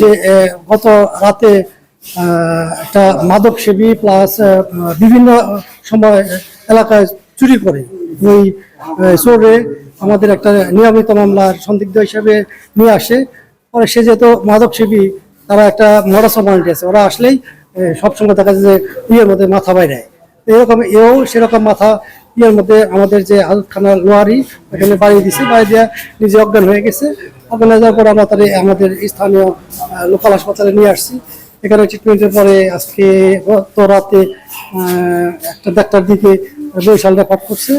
যে গত রাতে একটা মাদক সেবী প্লাস বিভিন্ন সময় এলাকায় চুরি করে ওই চোরে আমাদের একটা নিয়মিত মামলার সন্দিগ্ধ হিসেবে নিয়ে আসে। পরে সে যেহেতু মাদক সেবী, তারা একটা মডাস অপারেন্ডি আছে, ওরা আসলেই সবসময় দেখা যায় যে ইয়ের মধ্যে মাথা বাইরে এরকম এও সেরকম মাথা ইয়ের মধ্যে আমাদের যে আলখানার লোয়ারি ওখানে বাড়িয়ে দিছে, বাড়ি দিয়ে নিজে অজ্ঞান হয়ে গেছে। অজ্ঞান হয়ে যাওয়ার পর আমরা তাদের আমাদের স্থানীয় লোকাল হাসপাতালে নিয়ে আসছি। এখানে ট্রিটমেন্টের পরে আজকে গত রাতে একটা ডাক্তার দিকে বরিশাল রেফার করছে,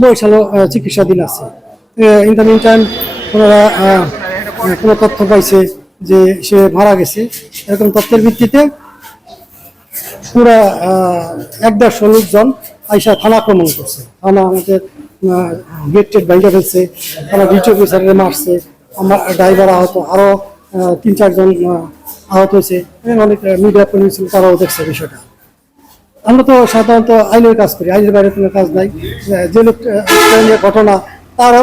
বরিশালও চিকিৎসাধীন আছে। ইন দ্য মিন টাইম ওনারা কোনো তথ্য পাইছে যে সে মারা গেছে, এরকম তথ্যের ভিত্তিতে পুরা ১-১৫ লোকজন আইসা থানা আক্রমণ করছে। থানা আমাদের গেট টেট বাইরে ফেলছে, থানা ডিউটি অফিসারে মারছে, আমার ড্রাইভার আহত, আরও ৩-৪ জন আহত হয়েছে। অনেক মিডিয়া কর্মী ছিল, তারাও দেখছে বিষয়টা। আমরা তো সাধারণত আইনের কাজ করি, আইনের বাইরে কোনো কাজ নাই। যে লোক ঘটনা, তারও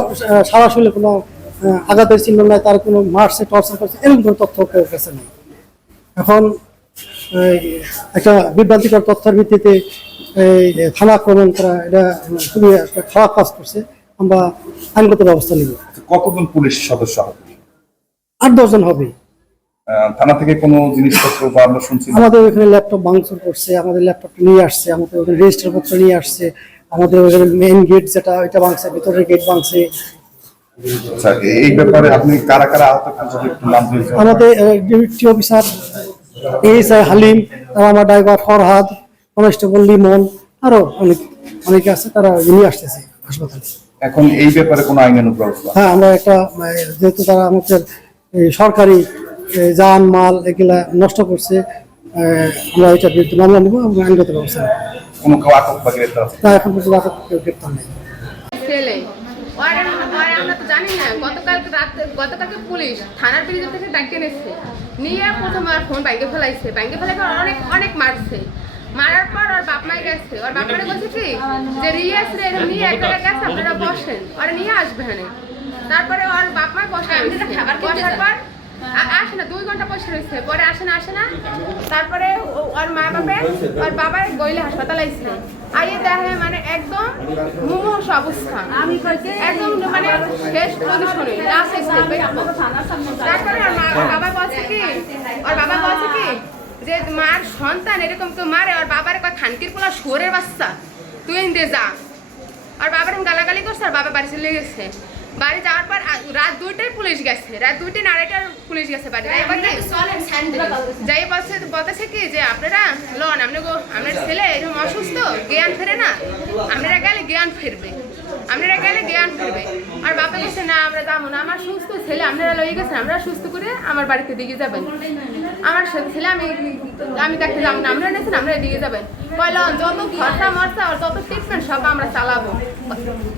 সরাসরি কোনো আঘাতের চিহ্ন নাই, তার কোনো মারছে টর্চার করছে এরকম কোনো তথ্য কেউ কাছে নেই। এখন একটা বিভ্রান্তিকর তথ্যের ভিত্তিতে থানা আক্রমণ করা, এটা খুবই একটা খারাপ কাজ করছে। আমরা আইনগত ব্যবস্থা নিব। কতজন পুলিশ সদস্য হবে? ৮-১০ জন হবে। থানা থেকে কোনো জিনিসপত্র বা আমরা শুনছি আমাদের ওখানে ল্যাপটপ ভাঙচুর করছে, আমাদের ল্যাপটপটা নিয়ে আসছে, আমাদের ওখানে রেজিস্টার পত্র নিয়ে আসছে, আমাদের ওখানে মেইন গেট যেটা ওইটা ভাঙছে, ভিতরের গেট ভাঙছে। আচ্ছা, এই ব্যাপারে আপনি কারা কারা আহত হয়েছেন একটু নাম দিয়েছেন? আমাদের ডিউটি অফিসার এএসআই হালিম, আমার ড্রাইভার ফরহাদ, কনস্টেবল লিমন, আরো অনেকে আছে, তারা নিয়ে আসতেছে হাসপাতালে। এখন এই ব্যাপারে কোনো আইনানুগ ব্যবস্থা? হ্যাঁ, আমরা একটা যেহেতু তারা আমাদের সরকারি যান মাল এগুলা নষ্ট করছে, আমরা এটার বিরুদ্ধে মামলা নেবো এবং আইনগত ব্যবস্থা নেব। কোনো কেউ আটক বা গ্রেপ্তার আছে? তা এখন পর্যন্ত আটক কেউ গ্রেপ্তার নেই। আমরা তো জানি না, গতকালকে পুলিশ থানার ব্রিজের থেকে ডাকিয়ে নিচ্ছে, নিয়ে প্রথম আর ফোন ব্যাংকে ফেলাইছে, ব্যাংকে ফেলাই অনেক মারছে। মারার পর ওর বাপ মাই গেছে, ওর বাপ মারে বলছে কি যে রিয়াস রে এরকম নিয়ে এক জায়গায় গেছে, আপনারা বসেন, ওরা নিয়ে আসবে হ্যাঁ। তারপরে ওর বাপ মাই বসার পর আসে না, 2 ঘন্টা বসে রয়েছে, পরে আসে না। তারপরে ওর মা বাপে ওর বাবার গইলে হাসপাতাল আইছে, আইয়ে দেখে মানে একদম মুমূর্ষ অবস্থা, একদম মানে শেষ পজিশনে আছে। তারপরে ওর বাবা বলছে কি যে মার সন্তান এরকম কেউ মারে, ওর বাবার কয় খানকির পোলা শুয়োরের বাচ্চা, তুই এনে যা। আর বাবার গালাগালি করছে, আর বাবা বাড়ি চলে গেছে। বাড়ি যাওয়ার পর রাত 2টায় পুলিশ গেছে, রাত 2টা না 2:30টার পুলিশ গেছে বাড়ি। যাই বলতেছে কি যে আপনারা লন, আপনার ছেলে এরকম অসুস্থ, জ্ঞান ফেরে না, আপনারা গেলে জ্ঞান ফিরবে। আর বাবা বলছে না আমরা যাবো না, আমার সুস্থ ছেলে আপনারা লয়ে গেছেন, আমরা সুস্থ করে আমার বাড়িতে দিকে যাবেন। আমার ছেলে আমি দেখতে যাবো না, আমরা নিয়েছেন আমরা দিকে যাবেন। বললাম যত খরচা মরচা আর যত ট্রিটমেন্ট সব আমরা চালাবো।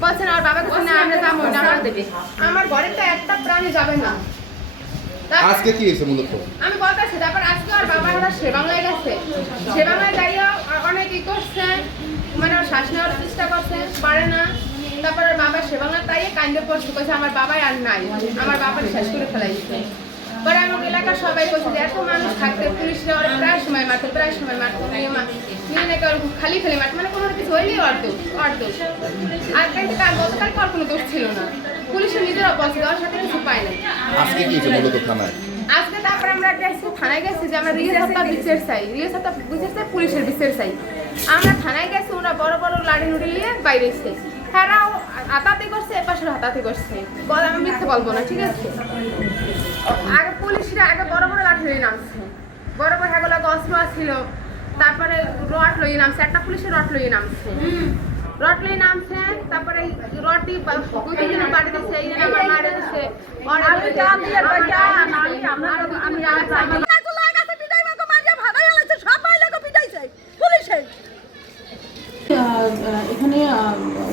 বলছেন আর বাবা বলছে না আমরা যাবো না, আমার ঘরে তো একটা প্রাণী যাবে না। আজকে কি হয়েছে মূলত আমি বলতেছি। তারপর আজকে আর বাবা ওরা সেবাংলায় গেছে, সেবাংলায় দাঁড়িয়ে অনেক করছে, মানে শ্বাস নেওয়ার চেষ্টা করছে, পারে না। তারপর বাবা সেবাংলা তাই কান্দে পড়ছে, কইছে আমার বাবাই আর নাই, আমার বাবা শেষ করে ফেলাইছে। পরে আমার এলাকার সবাই বলছে যে এত মানুষ থাকতে পুলিশরা ওরা প্রায় সময় মারতো নিয়ে নাকি খালি মারতো, মানে কোনো কিছু হইলেই অর্ধেক। আর গতকালকে আর কোনো দোষ ছিল না, পুলিশের নিজেরা বলছে ওর সাথে কিছু পায় না। আজকে কি হয়েছে মূলত থানায়? আজকে তারপরে আমরা থানায় গেছি যে আমরা রিয়াসতা বিচার চাই, পুলিশের বিচার চাই। আমরা থানায় গেছি, ওরা বড় বড় লাঠি নুড়ি নিয়ে বাইরে এসছে, হ্যাঁ হাতাহাতি করছে, এপাশে হাতাহাতি করছে। আমি মিথ্যে বলবো না, ঠিক আছে। আগে পুলিশরা বড় বড় লাঠি লই নামছে, বড় হ্যাগুলো অস্ত্র ছিল। তারপরে রড লই নামছে, একটা পুলিশের রড লই নামছে, তারপরে রডটি বাড়ি দিচ্ছে, এই আমার মারে দিচ্ছে। এখানে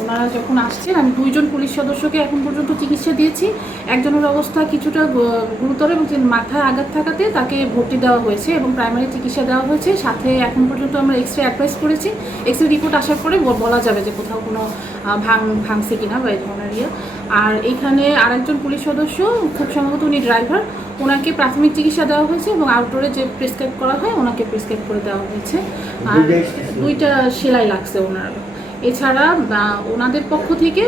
ওনারা যখন আসছেন, আমি 2 জন পুলিশ সদস্যকে এখন পর্যন্ত চিকিৎসা দিয়েছি। একজনের অবস্থা কিছুটা গুরুতর এবং মাথায় আঘাত থাকাতে তাকে ভর্তি দেওয়া হয়েছে এবং প্রাইমারি চিকিৎসা দেওয়া হয়েছে। সাথে এখন পর্যন্ত আমরা এক্সরে অ্যাডভাইস করেছি, এক্সরে রিপোর্ট আসার পরে বলা যাবে যে কোথাও কোনো ভাঙছে কিনা বা এই ধরনের ইয়ে। আর এইখানে আরেকজন পুলিশ সদস্য, খুব সম্ভবত উনি ড্রাইভার, ওনাকে প্রাথমিক চিকিৎসা দেওয়া হয়েছে এবং আউটডোরে যে প্রেসক্রাইব করা হয় ওনাকে প্রেসক্রাইব করে দেওয়া হয়েছে। আর 2টা সেলাই লাগছে ওনার। এছাড়া ওনাদের পক্ষ থেকে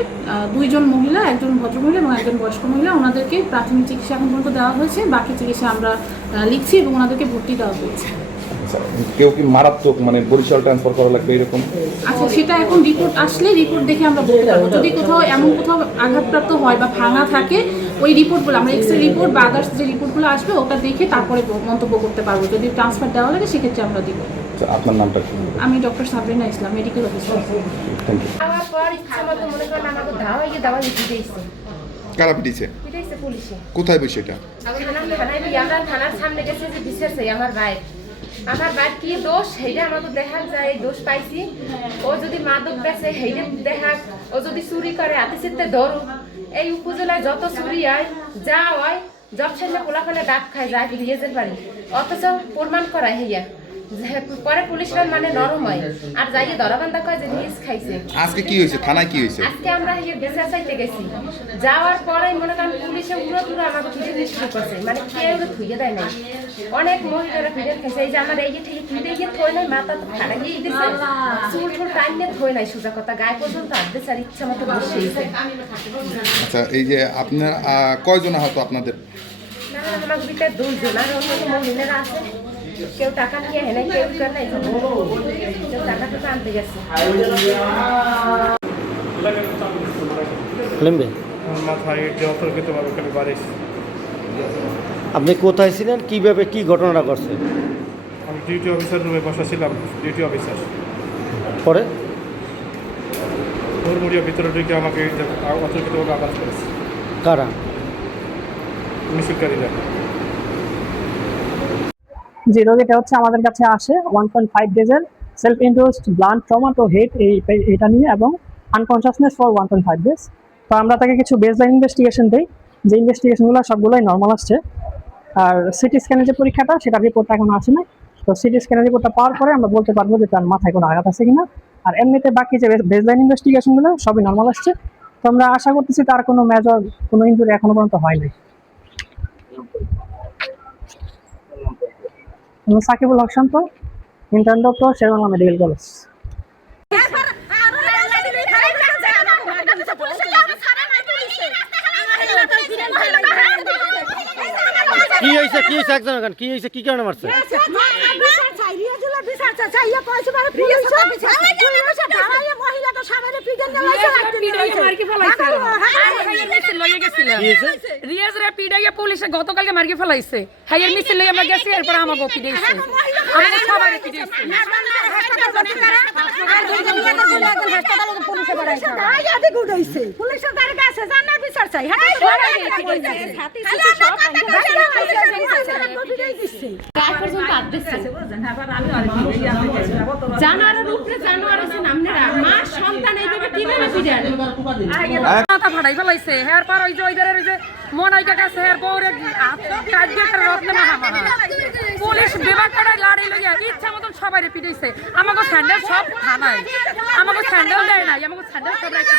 2 জন মহিলা, একজন ভদ্রমহিলা এবং একজন বয়স্ক মহিলা, ওনাদেরকে প্রাথমিক চিকিৎসা এখন পর্যন্ত দেওয়া হয়েছে। বাকি চিকিৎসা আমরা লিখছি এবং ওনাদেরকে ভর্তি দেওয়া হয়েছে। আচ্ছা, কেউ কি মারাত্মক মানে বরিশাল ট্রান্সফার করা লাগবে এরকম? আচ্ছা, সেটা এখন রিপোর্ট আসলে রিপোর্ট দেখে আমরা বলতে পারবো। যদি কোথাও এমন কোথাও আঘাতপ্রাপ্ত হয় বা ভাঙা থাকে, ওই রিপোর্টগুলো আমরা এক্সরে রিপোর্ট বা আদার্স যে রিপোর্টগুলো আসবে ওটা দেখে তারপরে মন্তব্য করতে পারবো। যদি ট্রান্সফার দেওয়া লাগে সেক্ষেত্রে আমরা দিব। আচ্ছা, আপনার নামটা কি? আমি doctor Sabrina Islam, medical officer. Thank you. আমার পর ইচ্ছা মতো মনে করেন আমাকে দাওয়া লিখে দিয়েছে। কারা পিটিছে? পিটাইছে পুলিশে। কোথায় বসে এটা? এখন থানায় আমরা থানার সামনে গেছে যে বিচার চাই আমার ভাই কি দোষ সেইটা আমাকে দেখা যায়, দোষ পাইছি। ও যদি মাদক বেচে সেইটা দেখা, ও যদি চুরি করে হাতে চিত্তে ধরুক। এই উপজেলায় যত চুরি হয়, যা হয়, জব সামনে পোলাফালে ডাব খায়, যায় রিয়েজের বাড়ি, অথচ প্রমাণ করায় হইয়া পরে পুলিশের মানে নরম হয় আর যাইয়ে ধরাবান্ধা কয় যে রিয়েজ খাইছে। আজকে কি হয়েছে? থানায় কি হয়েছে? আজকে আমরা বিচার চাইতে গেছি, যাওয়ার পরে মনে করেন পুলিশে উড়ো তুড়ো আমাকে ফিরে শুরু করছে, মানে কেউ ধুইয়ে দেয় নাই। অনেক মহিলারা ফিরে খাইছে। এই যে আমার এই থেকে ফিরে গিয়ে থই নাই, মাথা তো ফাড়াইয়ে দিছে, চুল টুল টাইমে থই নাই, সোজা কথা গায়ে পর্যন্ত আনতে চার ইচ্ছা মতো বসেছে। আচ্ছা, এই যে আপনার কয়জন আহত আপনাদের? না, আমার ভিতরে 2 জন আর অন্য মহিলারা আছে। কেউ টাকা নিয়ে হেনে, কেউ কেউ নাই, কেউ টাকা টাকা আনতে গেছে। মাথায় অতর্কিতভাবে ওখানে বাড়িয়েছি। আপনি কোথায় ছিলেন, কিভাবে কি ঘটনাটা করছে? আমি ডিউটি অফিসার রুমে বসা ছিলাম, ডিউটি অফিসার। পরে হুড়মুড়িয়ে ভিতরে ঢুকে আমাকে অতর্কিতভাবে আঘাত করেছে কারা? মিছিলকারীরা। যে রোগীটা হচ্ছে আমাদের কাছে আসে 1.5 ডেজের self induced blunt trauma to head এটা নিয়ে এবং আনকনসিয়াসনেস ফর 1.5 ডেজ। তো আমরা তাকে কিছু বেসলাইন ইনভেস্টিগেশন দিই, যে ইনভেস্টিগেশনগুলো সবগুলোই নর্মাল আসছে। আর সিটি স্ক্যানের যে পরীক্ষাটা সেটা রিপোর্টটা এখনো আসে না। তো সিটি স্ক্যানের রিপোর্টটা পাওয়ার পরে আমরা বলতে পারবো যে তার মাথায় কোনো আঘাত আছে কিনা। আর এমনিতে বাকি যে বেসলাইন ইনভেস্টিগেশনগুলো সবই নর্মাল আসছে। তো আমরা আশা করতেছি তার কোনো মেজর কোনো ইনজুরি এখনো পর্যন্ত হয়নি। Sakibul Haque Shanto, intern doctor, Sher-e-Bangla medical college. কি হয়েছে একজন কি হয়েছে, কি কারণে মারছে? পুলিশে গতকালকে মার্কে ফেলাইছে, হাইয়ের মিছিল লই আমরা গেছি, এরপর আমাকে পিটাইছে, আমাদের সবাই পিটাইছে। জানোয়ারের উপরে জানোয়ার আছে নামনেরা, মা সন্তান এইভাবে কিভাবে পিটান? মাথা ফাটাই ফেলাইছে। হ্যার পর ওই যে ওইদারের যে মনাইকা কাছে হ্যার বউরে কাজে করে রত্ন মাহামারা পুলিশ বিভাগ করে লাড়ি লইয়া ইচ্ছা মতন সবাই পিটাইছে। আমাকে স্যান্ডেল সব থানায়, আমাকে স্যান্ডেল দেয় নাই, আমাকে স্যান্ডেল সব রাখছে।